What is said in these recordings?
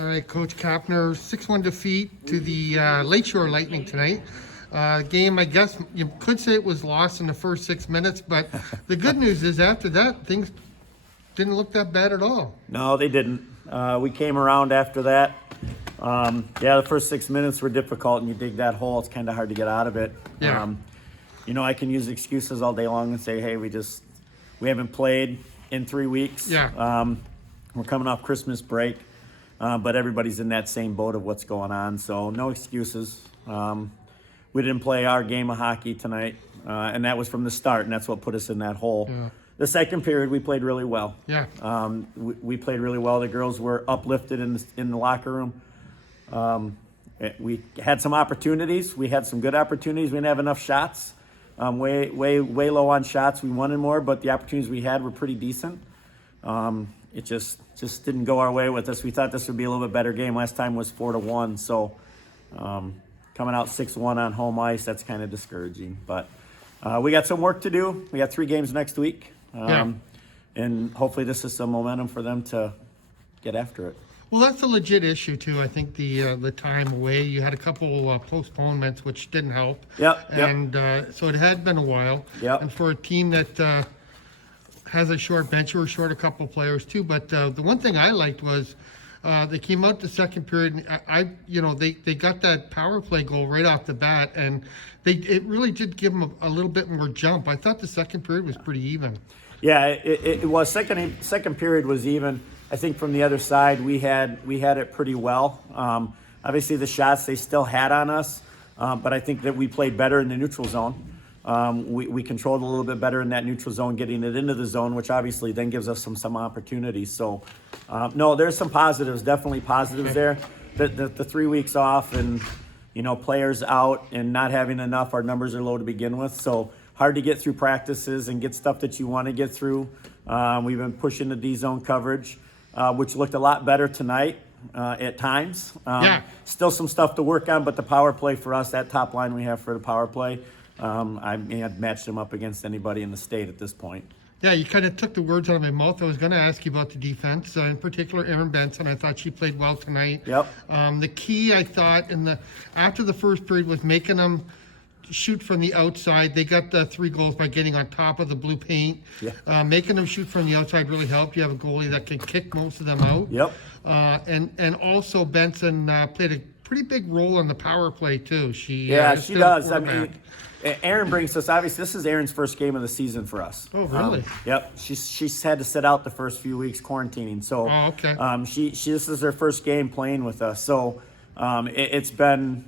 All right, Coach Capener, 6-1 defeat to the Lakeshore Lightning tonight. Game, I guess you could say it was lost in the first 6 minutes, but the good news is after that, things didn't look that bad at all. No, they didn't. We came around after that. The first 6 minutes were difficult, and you dig that hole, it's kind of hard to get out of it. Yeah. I can use excuses all day long and say, hey, we haven't played in 3 weeks. Yeah. We're coming off Christmas break. But everybody's in that same boat of what's going on, so no excuses. We didn't play our game of hockey tonight, and that was from the start, and that's what put us in that hole. Yeah. The second period, we played really well. Yeah. We played really well. The girls were uplifted in the locker room. We had some opportunities. We had some good opportunities. We didn't have enough shots. Way low on shots. We wanted more, but the opportunities we had were pretty decent. It just didn't go our way with us. We thought this would be a little bit better game. Last time was 4-1, so coming out 6-1 on home ice, that's kind of discouraging. But we got some work to do. We got 3 games next week, and hopefully this is some momentum for them to get after it. Well, that's a legit issue too. I think the time away, you had a couple postponements, which didn't help. Yep. And so it had been a while. Yep. And for a team that has a short bench, we were short a couple players too. But the one thing I liked was they came out the second period. And they got that power play goal right off the bat, and it really did give them a little bit more jump. I thought the second period was pretty even. Yeah, it was. Second period was even. I think from the other side, we had it pretty well. Obviously, the shots they still had on us, but I think that we played better in the neutral zone. We controlled a little bit better in that neutral zone, getting it into the zone, which obviously then gives us some opportunities. So, no, there's some positives, definitely positives there. The 3 weeks off and, players out and not having enough, our numbers are low to begin with. So hard to get through practices and get stuff that you want to get through. We've been pushing the D-zone coverage, which looked a lot better tonight at times. Still some stuff to work on, but the power play for us, that top line we have for the power play, I've matched them up against anybody in the state at this point. Yeah, you kind of took the words out of my mouth. I was going to ask you about the defense, in particular Erin Benson. I thought she played well tonight. Yep. The key, I thought, after the first period was making them shoot from the outside. They got the 3 goals by getting on top of the blue paint. Yeah. Making them shoot from the outside really helped. You have a goalie that can kick most of them out. Yep. And also Benson played a pretty big role in the power play too. She does. I mean, Erin brings us, obviously, this is Erin's first game of the season for us. Oh, really? Yep. She's had to sit out the first few weeks quarantining. So okay. This is her first game playing with us. So it's been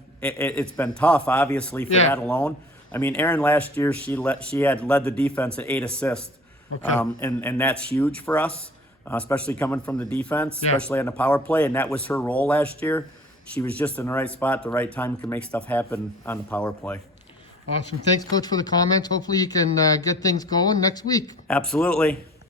tough, obviously, for that alone. I mean, Erin last year, she had led the defense at 8 assists. Okay. And that's huge for us, especially coming from the defense, especially on the power play. And that was her role last year. She was just in the right spot at the right time, could make stuff happen on the power play. Awesome. Thanks, Coach, for the comments. Hopefully you can get things going next week. Absolutely.